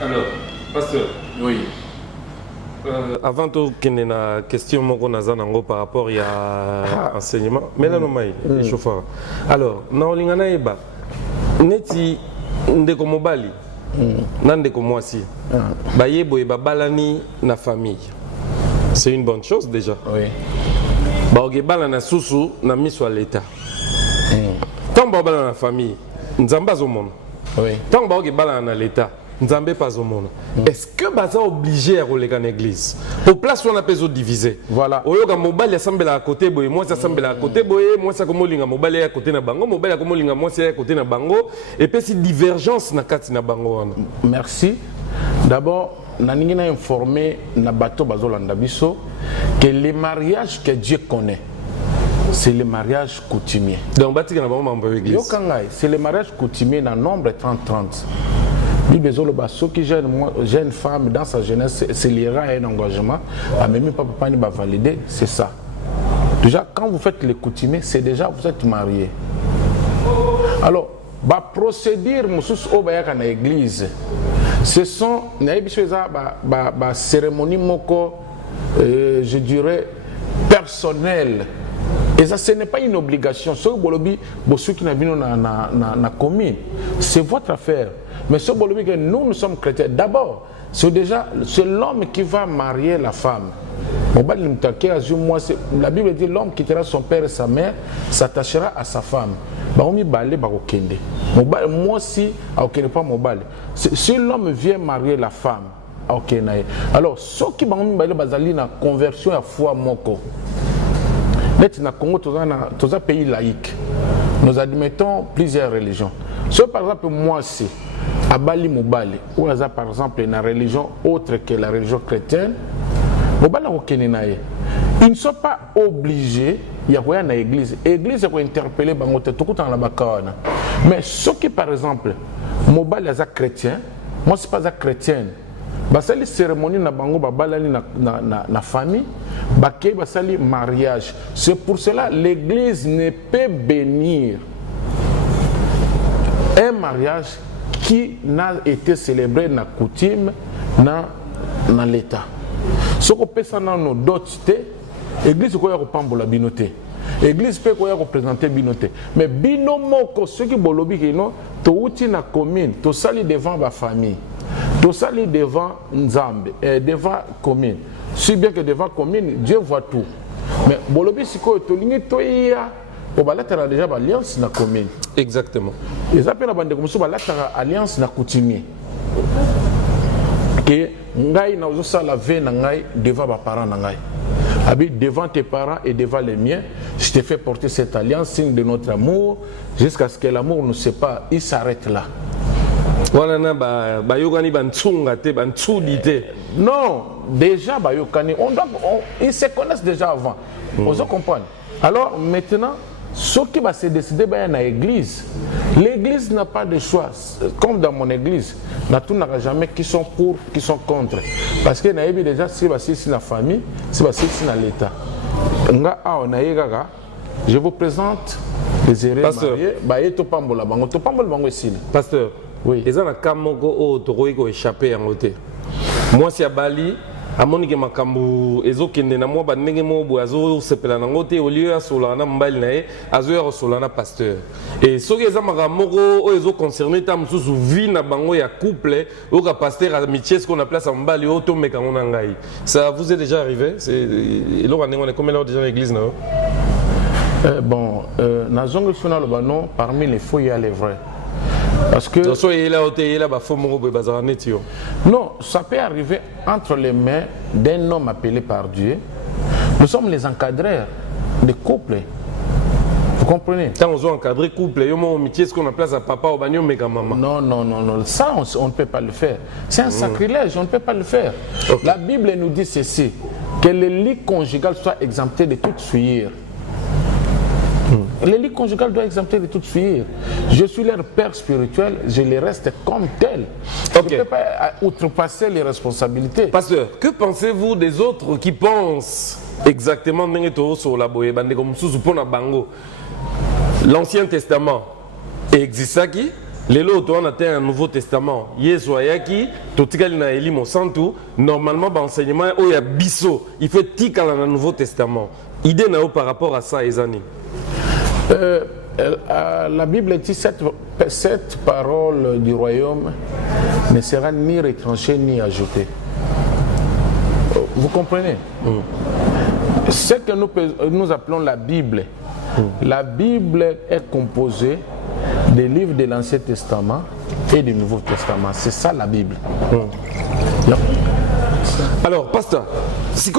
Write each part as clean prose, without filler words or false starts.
Alors, pasteur. Oui. Avant tout, qu'il y ait une question par rapport à l'enseignement, mais là, non, il chauffeur. Alors, dans l'Inganaïba, neti ndeko mobali, ndeko mwasi, bayebo et babalani na famille. C'est une bonne chose déjà. Oui. Baoge bala na susu na miso à l'État. Tant babala na famille, nzamba zomona. Oui. Tant baoge bala na l'État. Nzambe pas au monde. Est-ce que baza obligé à reléguer l'église? Pour place où on a besoin de diviser. Voilà. Au lieu que mobile assemble à côté boy, moi ça assemble à côté boy, moi ça comme linga mobile à côté na bango, mobile comme linga moi c'est à côté na bango et puis si divergence na kati na bango. Merci. D'abord, naningi na informé na bateau bazolanda biso que les mariages que Dieu connaît, c'est le mariage coutumier. Donc batika na bango membre église. Yo kangai, c'est le mariage coutumier dans nombre 30-30. Ceux qui jeune femme dans sa jeunesse, c'est liera à un engagement, même papa ne va valider, c'est ça. Déjà, quand vous faites les coutumiers, c'est déjà vous êtes marié. Alors, la procédure dans l'église, ce sont des cérémonies je dirais personnelles. Et ça, ce n'est pas une obligation. Ce qui na commune, c'est votre affaire. Mais ce que nous sommes chrétiens. D'abord, c'est l'homme qui va marier la femme. La Bible dit l'homme quittera son père et sa mère, s'attachera à sa femme. Moi aussi, si l'homme vient marier la femme, alors ceux qui ont une conversion à foi moko. Dans Congo, dans un pays laïque, nous admettons plusieurs religions. Si par exemple, moi aussi, à Bali Mobali, ou par exemple une religion autre que la religion chrétienne, ils ne sont pas obligés, il y a rien dans l'église. L'église est interpellée par la. Mais ceux qui, par exemple, Mobali est chrétien, moi, ce n'est pas chrétien. Basali cérémonie na bango babalani na famille bakay basali mariage. C'est pour cela l'église ne peut bénir un mariage qui n'a été célébré na coutume na l'état. Ce qu'on peut ça dans nos dotés, l'église ko ya ko pambola binoté. L'église peut ko ya ko présenter binoté. Mais binomoko ceux qui bolobi kino to uti na commune, to sali devant ba famille. Tout ça est devant Nzambe, devant commune. Si bien que devant commune, Dieu voit tout. Mais bolobi siko tolingi toya, on va là déjà alliance na commune. Exactement. Et ça peut na bande comme ça là alliance na coutumier. Que ngai na ozo sala ve na ngai devant ba parents na ngai. Abi devant tes parents et devant les miens, je t'ai fait porter cette alliance signe de notre amour jusqu'à ce que l'amour nous sépare, il s'arrête là. Non, déjà, ils se connaissent déjà avant. Vous comprenez? Alors maintenant, ceux qui vont se décider dans l'église, l'église n'a pas de choix. Comme dans mon église, il n'y a jamais qui sont pour, qui sont contre. Parce qu'il y a déjà si c'est la famille, si c'est l'État. Je vous présente les erreurs mariés. Pasteur. Oui. Et ça na kamoko o toko échappé en côté. Moi si à Bali, à monique makambu ezo kende na moi ba ndenge mo bo azo sepela na ngote au lieu à solana mbali na e azo ya solana pasteur. Et ce que ça makamoko o ezo concerné tam sous vie na bango ya couple au ka pasteur amitié ce qu'on appelle ça mbali o to meka ngona ngai. Ça vous est déjà arrivé? C'est là on est combien d'heures déjà à l'église là? Bon, na zongo fona le banon parmi les faux il y a les vrais. Parce que non, ça peut arriver entre les mains d'un homme appelé par Dieu. Nous sommes les encadreurs des couples. Vous comprenez? Quand on encadre couple, ce qu'on appelle à papa ou maman. Non. Ça, on ne peut pas le faire. C'est un sacrilège, on ne peut pas le faire. Okay. La Bible nous dit ceci, que le lit conjugal soit exempté de toute souillure. Le lit conjugal doit exempter de toute souillure. Je suis leur père spirituel, je les reste comme tel. Okay. Je ne peux pas outrepasser les responsabilités. Pasteur, que pensez-vous des autres qui pensent exactement sur la boye comme l'Ancien Testament existe qui lelo to on atteint un nouveau testament yesu ayaki totikali na elimo santu normalement ba enseignement o ya biso il faut tikala na nouveau testament idée na par rapport à ça ezani la Bible dit cette parole du royaume ne sera ni retranchée ni ajoutée. Vous comprenez? Ce que nous appelons la Bible, la Bible est composée des livres de l'Ancien Testament et du Nouveau Testament. C'est ça la Bible. Alors, pasteur, si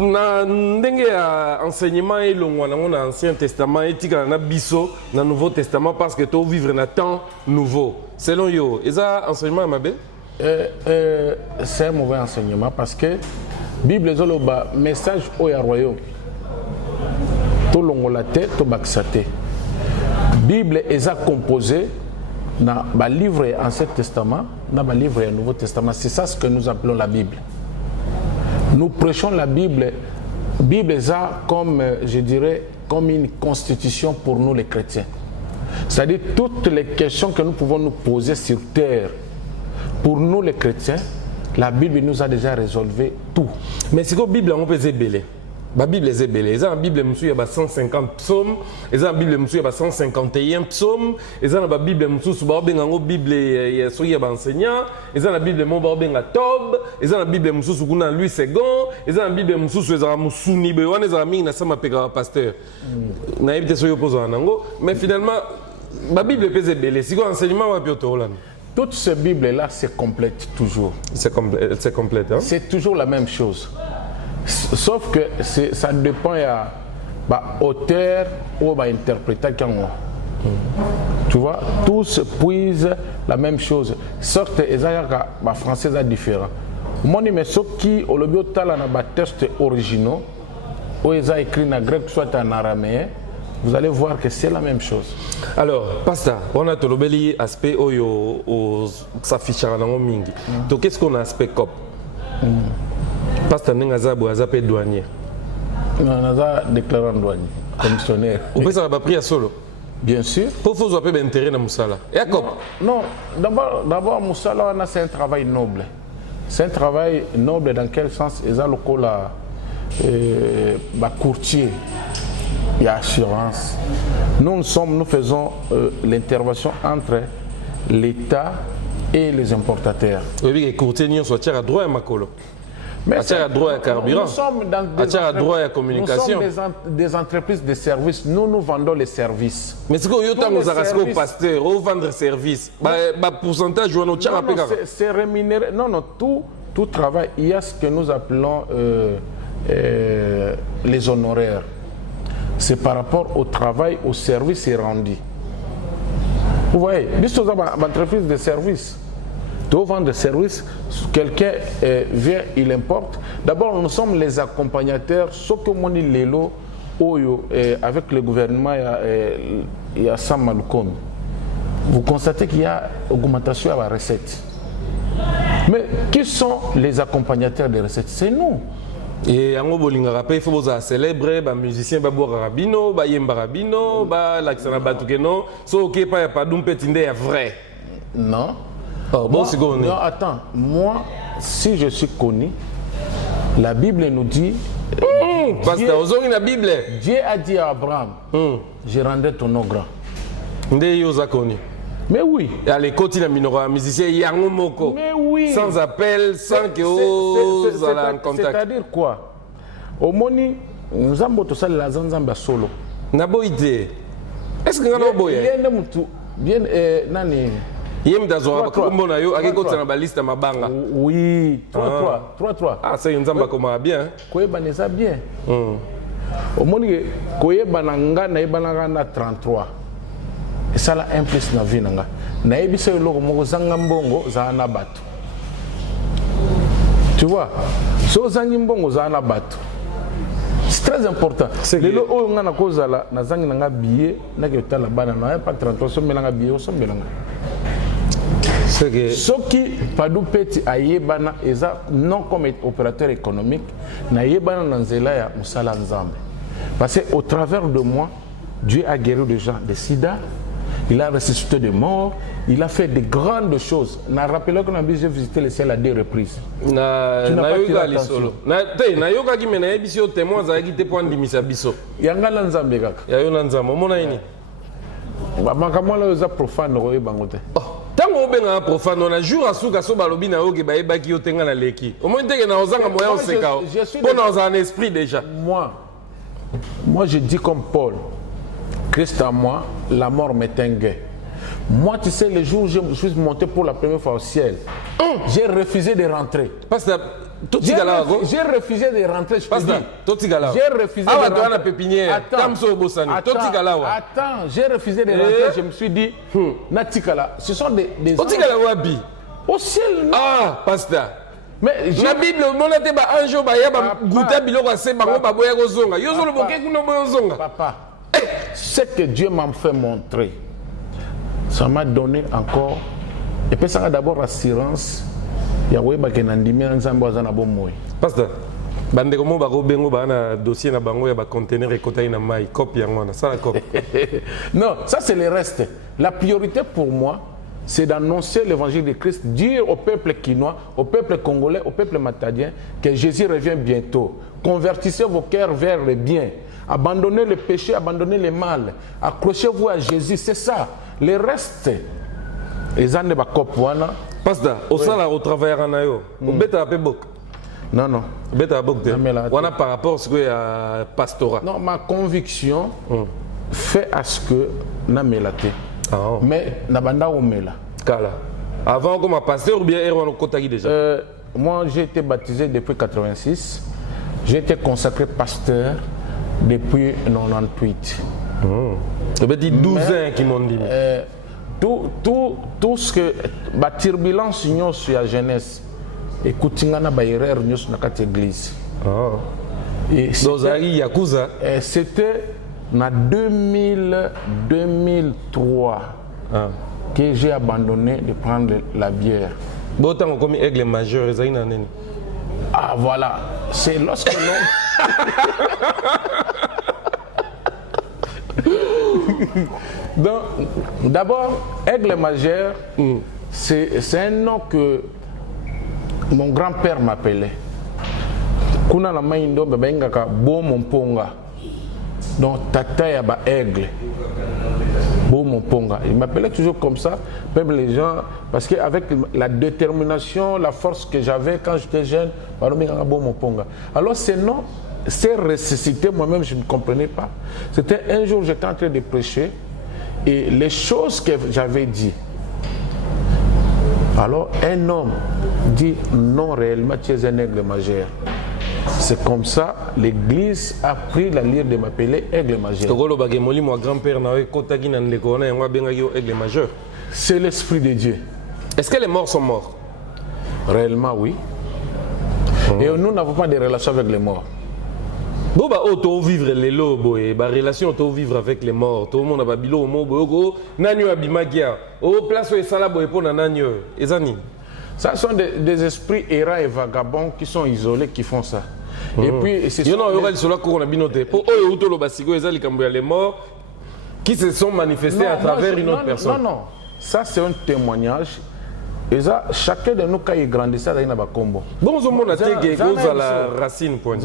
na ndenge ya enseignement et longwa na Ancien Testament etika na biso na Nouveau Testament parce que to vivre na temps nouveau. Selon yo, eza enseignement mabe? C'est un mauvais enseignement parce que Bible zoloba message au ya royaume. To longola te to baksate. Bible est composée dans le livre Ancien Testament, dans le livre Nouveau Testament. C'est ça ce que nous appelons la Bible. Nous prêchons la Bible. Bible est comme, je dirais, comme une constitution pour nous les chrétiens. C'est-à-dire toutes les questions que nous pouvons nous poser sur terre, pour nous les chrétiens, la Bible nous a déjà résolu tout. Mais c'est que la Bible, on peut zébélé. La Bible est zébélé. Il y a une Bible qui a 150 psaumes, il y a une Bible qui a 151 psaumes, il y a une Bible qui a une Bible qui a enseignant, il y a une Bible qui a Tob, il y a une Bible qui a Louis II, il y a une Bible qui a Moussouni, il y a une Bible qui a pasteur. Mais finalement, la Bible est zébélé. C'est quoi l'enseignement? Toutes ces Bibles-là se complètent toujours. C'est complète, hein? C'est toujours la même chose. Sauf que ça dépend de l'auteur ou de l'interprétation. Tu vois, tous puisent la même chose. Sauf que les français sont différents. Moi, je sais que au lieu de les textes originaux, ou ils ont écrit en grec, soit en araméen, vous allez voir que c'est la même chose. Alors, pasteur, on a tout le aspect où ça fiche à mingi. Donc, qu'est-ce qu'on a aspect cop? Pasteur Nengazabu a zappé douanier. Non, on a déclaré douanier, commissionnaire. Vous pouvez savoir pris à solo? Bien sûr. Pour vous avoir intérêt dans Moussala. Et à cop? Non, d'abord Moussala, c'est un travail noble. C'est un travail noble dans quel sens? Ils ont le courtier. Il y a assurance. Nous faisons l'intervention entre l'État et les importateurs. Oui, les courtiers sont à droit à Makolo. Mais à droit à carburant. Nous sommes dans droit à communication. Nous sommes des entreprises de services. Nous vendons les services. Mais c'est que vous avez un pasteur, vous vendez des services. Pourcentage, c'est rémunéré. Non, tout travail. Il y a ce que nous appelons les honoraires. C'est par rapport au travail, au service rendu. Vous voyez, nous sommes une entreprise de services. Tu vends des services, quelqu'un vient, il importe. D'abord, nous sommes les accompagnateurs. Ce que mon Lelo, avec le gouvernement, il y a Sam Maloukoum. Vous constatez qu'il y a augmentation à la recette. Mais qui sont les accompagnateurs des recettes? C'est nous. Et en Bolinga rappel, il faut célébrer, les musiciens vont boire rabino, yemba rabino, l'accent batukeno, so ok pas pas d'un petit ndé vrai. Non. Oh, bon, c'est connu. Non, attends, moi, si je suis connu, la Bible nous dit. Pasteur, vous avez la Bible. Dieu a dit à Abraham, je rendrai ton nom grand. Ndé yosa connu. Mais oui. Et à l'écoute, il y a un musicien Yango Moko. Mais oui. Sans appel, sans que vous allez en contact. C'est-à-dire quoi? Au moni, nous avons tout ça, la zanzamba solo. Naboïté. Est-ce que vous avez boyé? Bien, nani. Yem d'Azora, comme on a eu, avec votre baliste à Mabanga. Oui, 3-3. Ah, c'est une zamba comme bien. Koyeba n'est pas bien. Au moni, Koyeba Nanga, Naïbananga na 33. Et ça, là, un plus na vie nanga. Naïbisa yo loko moko zangambongo za na bato. Tu vois? So zangimbongo za na bato. C'est très important. Les lots où on a cause là, na zangi nanga billet, na que tala bana na pas 33 so melanga billet, so melanga. C'est que ce qui padu petit ayebana eza non comme opérateur économique, na yebana na nzela ya musala nzambe. Parce que au travers de moi, Dieu a guéri des gens de sida. Il a ressuscité des morts, Il a fait de grandes choses. Je rappelle que j'ai visité le ciel à 2 reprises. Tu n'as pas tiré attention. Nayoka qui mena ebiso témoin za ki te point dimisa biso. Yanga Nzambe kaka. Ya yo Nzambe mona ini. Makamwa la za profane ko ebangote. Tango obenga profane on a jour asuka so balobi na yo ke baeba ki yo tenga na leki. Au moins teke na ozanga moya oseka. Pour dans un esprit déjà. Moi je dis comme Paul. Christ à moi, la mort m'est un gain. Moi, tu sais, le jour où je suis monté pour la première fois au ciel, j'ai refusé de rentrer. Parce que j'ai refusé de rentrer, je te dis. J'ai refusé de rentrer. Attends, j'ai refusé de rentrer, je me suis dit, Natikala, ce sont des au ciel, non? Ah, pasteur. Mais la Bible, on a un jour, papa, ce que Dieu m'a fait montrer, ça m'a donné encore. Et puis ça a d'abord assurance. Pasteur, bande comme bako bengo bana dossier na bango ya ba conteneur et kotai na mai copie ngona ça la copie. Non, ça c'est le reste. La priorité pour moi, c'est d'annoncer l'évangile de Christ, dire au peuple quinois, au peuple congolais, au peuple matadien que Jésus revient bientôt. Convertissez vos cœurs vers le bien. Abandonnez le péché, abandonnez le mal. Accrochez-vous à Jésus, c'est ça. Le reste, les années de Kopwana. Pasteur, au sein au travail à yo, au bêta peu bok. Non. Bêta bok de. On a par rapport à ce que pastorat. Non, ma conviction fait à ce que na melate. Mais na banda o mela. Kala. Avant comme pasteur ou bien Erwan Kotagi déjà. Moi, j'ai été baptisé depuis 86. J'ai été consacré pasteur depuis 98. Ça veut dire 12 ans qui m'ont dit. Tout ce que la turbulence sur la jeunesse, écoutez, il y a des erreurs dans la église. C'était en 2003 que j'ai abandonné de prendre la bière. Autant comme aigle majeur, ah voilà, c'est lorsque l'homme... Donc, d'abord, aigle majeur, c'est un nom que mon grand-père m'appelait. Kuna la maindo babengaka bo monponga. Donc tata ya ba aigle. Bo monponga. Il m'appelait toujours comme ça, même les gens, parce qu'avec la détermination, la force que j'avais quand j'étais jeune, bo monponga. Alors ce nom s'est ressuscité, moi-même je ne comprenais pas. C'était un jour, j'étais en train de prêcher et les choses que j'avais dit. Alors un homme dit non réellement tu es un aigle majeur. C'est comme ça l'église a pris la lyre de m'appeler aigle majeur. C'est l'esprit de Dieu. Est-ce que les morts sont morts? Réellement oui. Et nous n'avons pas de relation avec les morts. Bon bah auto vivre les lobes et bah relation auto vivre avec les morts. Tout le monde a babilo mo bogo nanyo abimagia. Au place où ça là boy pour nanyo. Ezani. Ça sont des esprits errants et vagabonds qui sont isolés qui font ça. Et puis c'est ça. Non, il y a cela qu'on a binoté. Pour eux auto lo basigo ezali kambuya les morts qui se sont manifestés à travers une autre personne. Non. Ça c'est un témoignage. Et ça, chacun de nous quand il grandissait dans un combo. Bon, on a été à la racine point.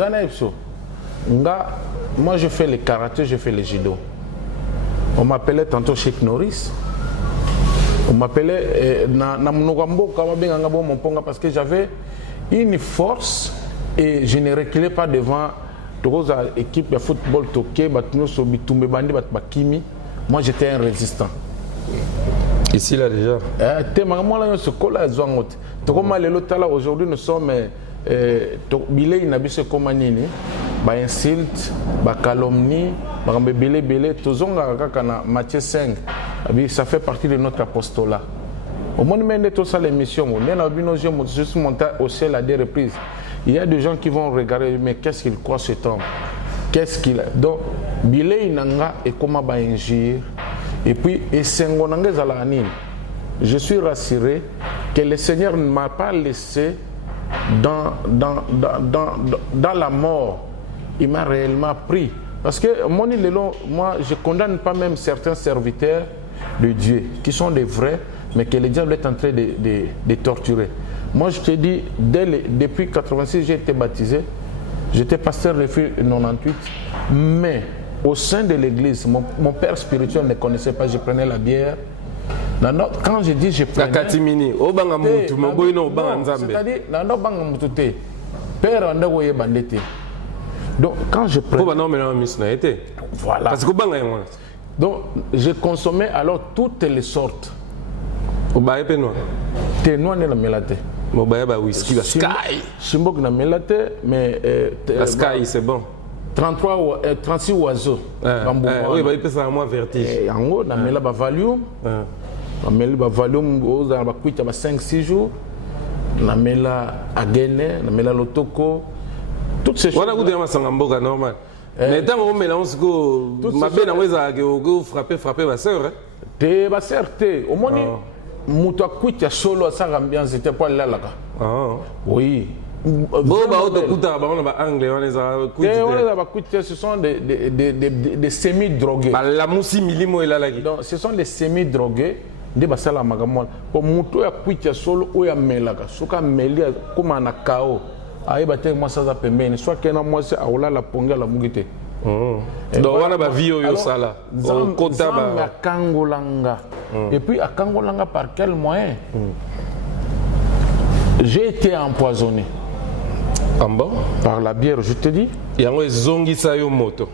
Moi je fais le karaté, je fais le judo. On m'appelait tantôt Cheikh Norris. On m'appelait parce que j'avais une force et je ne reculais pas devant l'équipe de football toqué. Moi j'étais un résistant. Ici là déjà. Aujourd'hui nous sommes bilé inabise komanini ba insulte ba calomnie ba belé tozonga kaka na Matthieu 5 ça fait partie de notre apostolat. Au monde mène tout ça l'émission on est là je suis monté au ciel à 2 reprises. Il y a des gens qui vont regarder mais qu'est-ce qu'il croit cet homme? Qu'est-ce qu'il a? Donc bilé inanga et comment ba injure et puis et sengonanga zala nini. Je suis rassuré que le Seigneur ne m'a pas laissé dans la mort. Il m'a réellement pris. Parce que moi, je ne condamne pas même certains serviteurs de Dieu qui sont des vrais. mais que le diable est en train de torturer. Moi, je te dis, depuis 86, j'ai été baptisé. J'étais pasteur depuis 98, mais au sein de l'église, mon père spirituel ne connaissait pas, je prenais la bière. Quand je dis je prenais... c'est-à-dire, père anda woye bandete. Donc quand je prenais... Voilà. Parce que donc je consommais alors toutes les sortes. Thé noir ne la melate. Whisky, la Sky. Chimbok na melate, mais la Sky c'est bon. 36 oiseaux. Oui, il peut ça moins vertige. En haut, na mela ba Valium. Na mela ba Valium aux ba kuita ba 5-6 jours. Na mela agene, na mela lotoko. Toutes ces choses. Voilà où derrière Sangamboka normal. Mais tant qu'on mélange que ma belle en weza que frapper ma sœur. T'es ma sœur t'es. Au moins muto kuita solo sans ambiance c'était pas là là. Oui. Ce sont des semi-drogués. La moussi milimo est là. Donc, ce sont des semi-drogués. Des basala magamol. Pour muto ya kuita solo ou ya melaka. Soka melia comme un kao. Aïe bate moi ça za pembeni. Soit qu'un moi c'est aoula la ponga la mugite. Donc voilà ba vie yo sala. Kota ba kangolanga. Et puis à kangolanga par quel moyen? J'ai été empoisonné. Par la bière, je te dis. Yango zongi sa yo moto.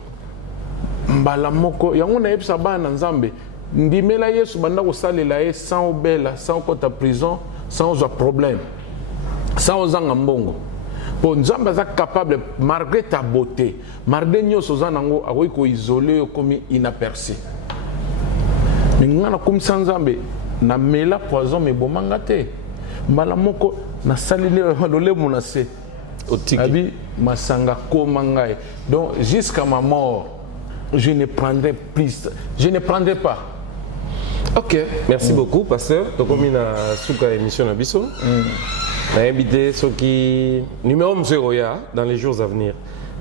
Mbala moko, yango na yebisa bana nzambe. Ndimela Yesu banda ko salela ye sans obela, sans kota prison, sans problème. Sans ozanga mbongo. Pour nzambe za capable malgré ta beauté, malgré nyoso zanango akoki ko isoler comme inaperçu. Ngana comme sans nzambe na mela poison me bomanga te. Mbala moko na salile malole munase. Abi masanga komangai. Donc jusqu'à ma mort, je ne prendrai plus. Je ne prendrai pas. Ok, merci beaucoup, pasteur. Donc comme il a souka émission na biso, on a invité ceux qui numéro monsieur Roya dans les jours à venir.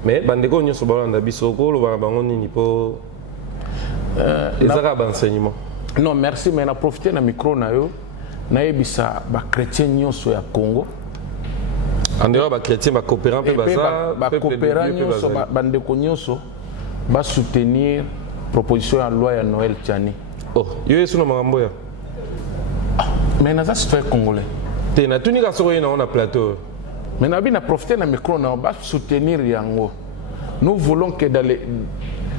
Mais bandeko nyo so balanda biso ko lo bango nini po les arabes enseignement. Non, merci, mais on a profité na micro na yo. Na yebisa ba chrétien nyoso ya Congo. En dehors des chrétiens, les coopérants va soutenir la proposition de loi de Noël Tchani. Oh, il y a un mambo. Mais nous sommes congolais. Tu as tout sur un plateau. Mais nous avons profité de micro, nous va soutenir Yango. Nous voulons que dans les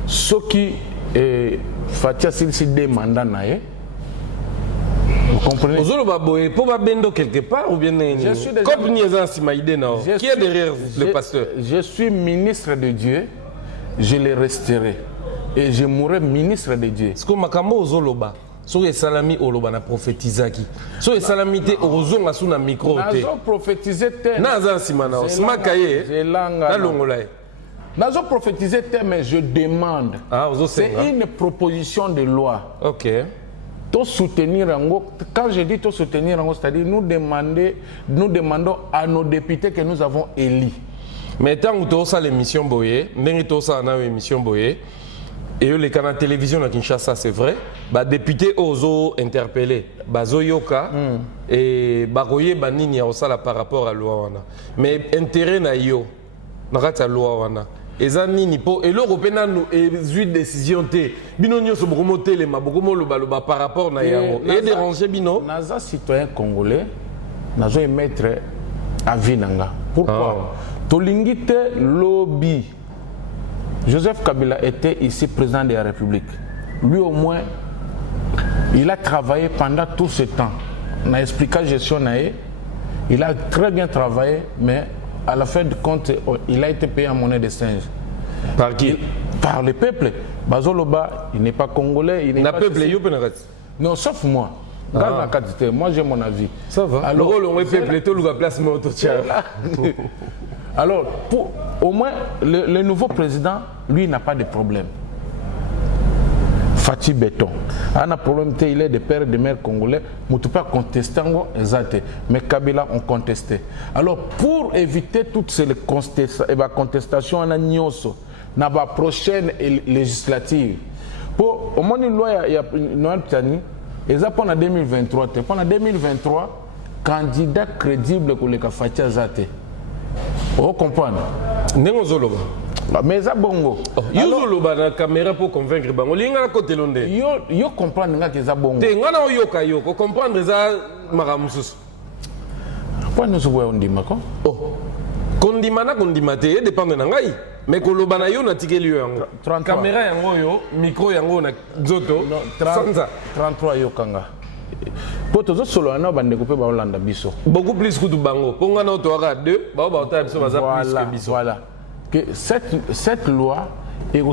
ceux qui Fatia Silsi demandent. Vous comprenez? Quelque part ou bien qui est derrière le pasteur? Je suis ministre de Dieu, je le resterai et je mourrai ministre de Dieu. Ce que Makambo Zoloba, so les salami oloba na prophétisaki. So les salamité ozonga sous na micro te. Nazo prophétiser te. Naza simana, smakaye. Na longolai. Nazo prophétiser te mais je demande. C'est une proposition de loi. OK. Tout soutenir, quand je dis tout soutenir, c'est-à-dire nous demandons à nos députés que nous avons élus. Mais tant que tu as l'émission Boye, tu as l'émission Boye, et les canaux de télévision à Kinshasa, c'est vrai, les députés ont interpellé, Yoka et Baroye Banini par rapport à la loi. Mais intérêt na yo, dans la loi. Et l'Européen a une décision par rapport à Yango. Et déranger Bino. Naza citoyen congolais, nazo émettre avis nanga. Pourquoi? Tolingite lobby. Joseph Kabila était ici président de la République. Lui au moins, il a travaillé pendant tout ce temps. On a expliqué la gestion naé. Il a très bien travaillé, mais à la fin de compte, il a été payé en monnaie de singe. Par qui? Par le peuple. Bazoloba, il n'est pas congolais. Il n'est pas peuple, non, sauf moi. Moi, j'ai mon avis. Ça va. Alors, alors au moins, le nouveau président, lui, n'a pas de problème. Fatih Béton. Un problème, il est de père et de mère congolais. On ne peut pas contester, mais Kabila ont contesté. Alors, pour éviter toutes ces contestations, on a Nyoso, dans la prochaine législative, pour au moins une loi, il y a Noël Tchani, Et ça pendant 2023. Pendant 2023, candidat crédible pour les Fatia Zate. Vous comprenez? Nengo Zoloba. Mais ça bongo. Yo Zoloba na caméra pour convaincre bango. Linga na côté londe. Yo comprendre nga que ça bongo. Te ngana oyoka yoko comprendre ça maramusus. Pourquoi nous voyons ndima ko? Oh. Kondima na kondima te dépend na ngai. Mais koloba na yo na tikeli yo yango. Caméra yango yo, micro yango na zoto. 33 yo kanga. Poto zo solo na bande ko pe ba Hollande biso. Beaucoup plus que du bango. Ponga na to aka 2, ba ta biso baza plus que biso. Voilà. Que cette loi est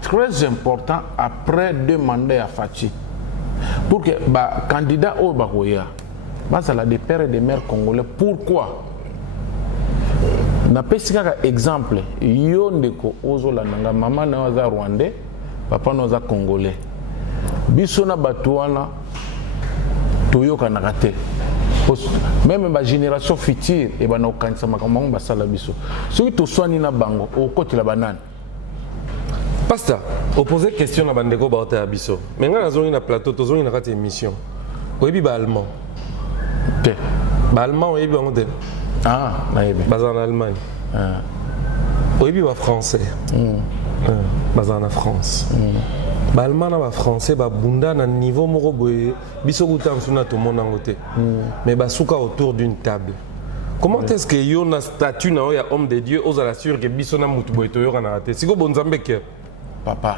très important après 2 mandats à Fachi. Pour que ba candidat au bakoya ça la des pères et des mères congolais. Pourquoi? Na pesi kaka exemple yo ndeko ozola nanga mama na waza rwandais papa na waza congolais biso na bato wana toyoka na kate même ba génération future et bana okanisa makambo basala biso soki toswani na bango okotela banane Pasteur, opposer question na bandeko baota ya biso mais nga nazongi na plateau tozongi na kati émission oyebi ba allemand te ba allemand oyebi bango te ah nayebi baza en Allemagne oyebi ba français baza na France ba allemand na ba français ba bunda na niveau moko boye biso kuta nsuna to mona ngote mais ba suka autour d'une table. Comment est-ce que yo na statut na ya homme de Dieu ozala sûr que biso na mutu boye to yo kana te siko bonzambe ke papa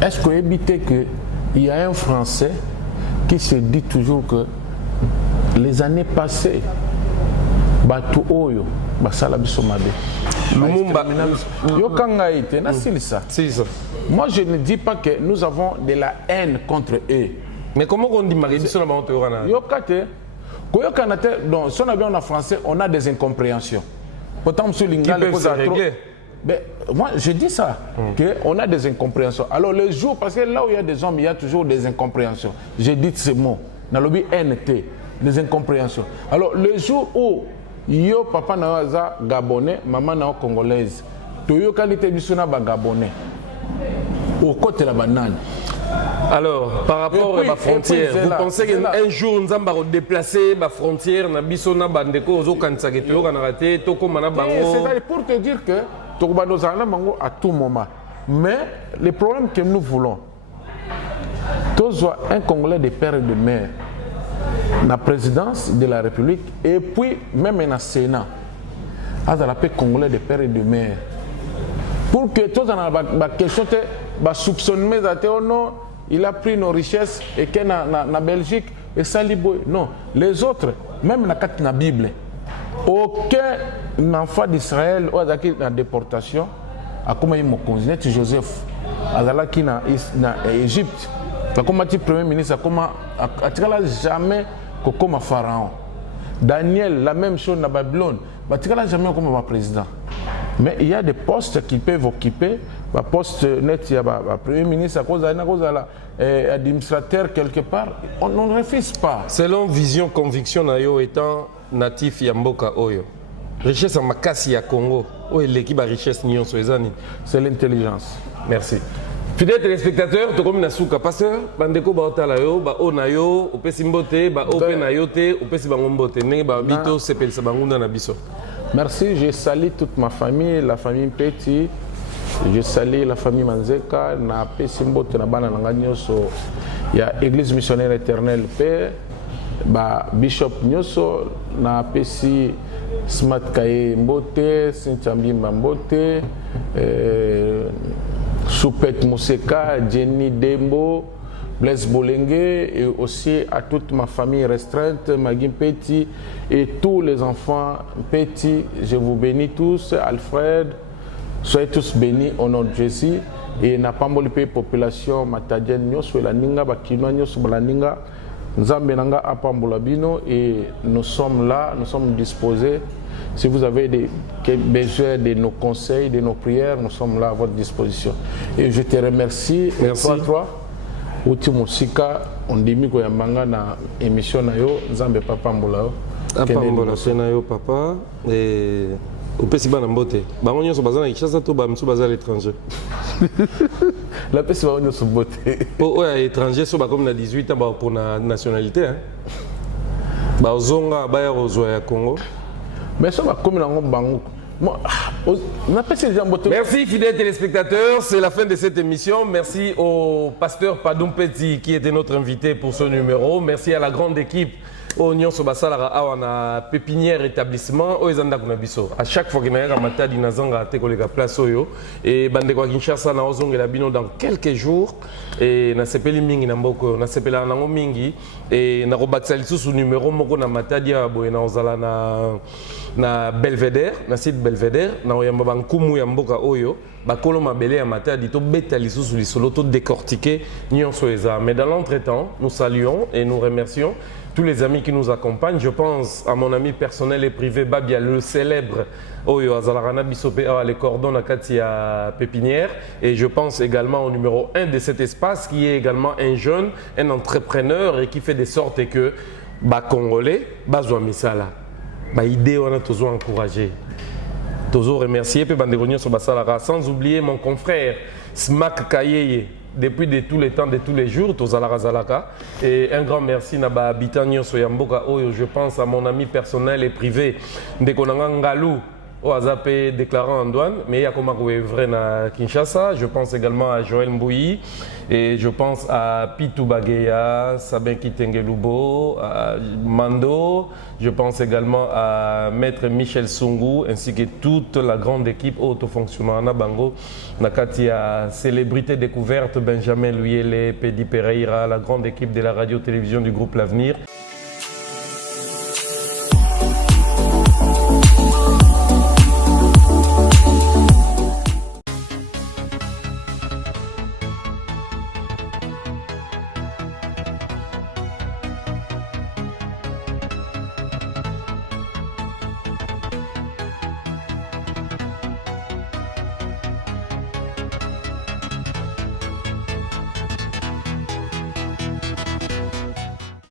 est-ce que éviter que il y a un français qui se dit toujours que les années passées batu oyo basala biso mabe Lumumba yo kanga ite na silisa c'est ça. Moi je ne dis pas que nous avons de la haine contre eux, mais comment on dit marie biso na ba to kana yo kate ko yo kana te donc si on a bien en français on a des incompréhensions pourtant monsieur Linga le cause régler. Mais moi je dis ça que on a des incompréhensions. Alors le jour parce que là où il y a des hommes il y a toujours des incompréhensions. J'ai dit ce mot na lobby NT des incompréhensions. Alors le jour où yo papa na waza gabonais maman na congolaise toyo qualité biso na ba gabonais au côté la banane. Alors par rapport à la frontière vous pensez qu'un jour nous allons déplacer la frontière na biso na bandeko ozo kanisa ke toyo kana raté to ko mana bango c'est pour te dire que to ba nos ana bango à tout moment mais le problème que nous voulons tous un Congolais de père et de mère la présidence de la République et puis même dans le Sénat, à la paix congolais de père et de mère. Pour que tous en la question te soupçonner non, il a pris nos richesses et que na Belgique et ça libre. Non, les autres, même dans la Bible, aucun enfant d'Israël ou dans la déportation a comme il m'a connu Joseph, à la qui na Égypte. Comme le premier ministre, a jamais comme pharaon. Daniel, la même chose dans Babylone. Il jamais comme président. Mais il y a des postes qu'ils peuvent occuper. Le poste net, il y a le premier ministre, à cause de administrateur quelque part. On ne refuse pas. Selon vision, conviction, nayo étant natif Yamboka Oyo. Richesse en Makasi à Congo. Où est l'équipe à richesse Nyon Soezani? C'est l'intelligence. Merci. Fidèles téléspectateurs, to comme nasuka pasteur, bandeko ba otala yo, ba onayo, opesi mbote, ba ope na yo te, opesi bango mbote, ndenge ba bito sepelisa bangunda na biso. Merci, je salue toute ma famille, la famille Petit, je salue la famille Manzeka, na pesi mbote na bana nanga nyoso, ya Église missionnaire éternelle Père, ba Bishop nyoso, na pesi Smart Kaye mbote, Saint-Chambimba mbote, Soupette Mousseka, Jenny Dembo, Blaise Bolenge et aussi à toute ma famille restreinte, Magui Petit et tous les enfants petits. Je vous bénis tous, Alfred, soyez tous bénis au nom de Jésus. Et n'a pas molipé population matadienne, nous sommes la ninga, bakinois, nous sommes la ninga, Nzambe nanga apambolabino et nous sommes là, nous sommes disposés. Si vous avez des besoins de nos conseils, de nos prières, nous sommes là à votre disposition. Et je te remercie. Merci. Toi, Uti Musika, on dit que yambanga na émission na yo, Nzambe papa mbola. Papa mbola na yo papa et au Pessiba Nambote. Bango nyonso baza na Kinshasa to ba mso baza à l'étranger. La paix, c'est pas une beauté. Pour eux, étrangers, so comme na 18 ans pour la nationalité. Hein. Ba ozonga ba ya ozwa ya Congo. Mais ça va comme dans bango. Moi, on appelle ces gens beauté. Merci fidèles téléspectateurs, c'est la fin de cette émission. Merci au pasteur Padoum Petit qui était notre invité pour ce numéro. Merci à la grande équipe. Oignon Sobasalara awana pépinière établissement oezanda kuna biso à chaque fois que na matadi nazanga te kolega place oyo et bande kwa Kinshasa na ozongela bino dans quelques jours et na sepeli mingi na mboko na sepela nango mingi et na robatsa lisusu numéro moko na matadi ya boye na ozala na Belvedere na site Belvedere na oyamba bankumu ya mboka oyo bakolo mabele ya matadi to beta lisusu lisolo to décortiquer nyonso eza mais dans l'entretemps nous saluons et nous remercions tous les amis qui nous accompagnent. Je pense à mon ami personnel et privé Babia, le célèbre Oyo Azalarana Bisope, les cordons à Katia Pépinière. Et je pense également au numéro 1 de cet espace qui est également un jeune, un entrepreneur et qui fait de sorte que Congolais, Bazwa Misala, idée on a toujours encouragé. Toujours remercier, sans oublier mon confrère Smak Kayeye. Depuis de tous les temps, de tous les jours, Tozala Zalaka. Et un grand merci à habitant Soyamboka Oyo. Je pense à mon ami personnel et privé, Ndekonanga Ngalou, au Azapé déclarant en douane, mais il y a comme vrai na Kinshasa. Je pense également à Joël Mbouyi et je pense à Pitou Bageya, Sabin Kitengelubo, à Mando. Je pense également à Maître Michel Sungu ainsi que toute la grande équipe autofonctionnant à Bango. Nakati à Célébrité Découverte, Benjamin Luyele, Pedi Pereira, la grande équipe de la radio-télévision du groupe L'Avenir.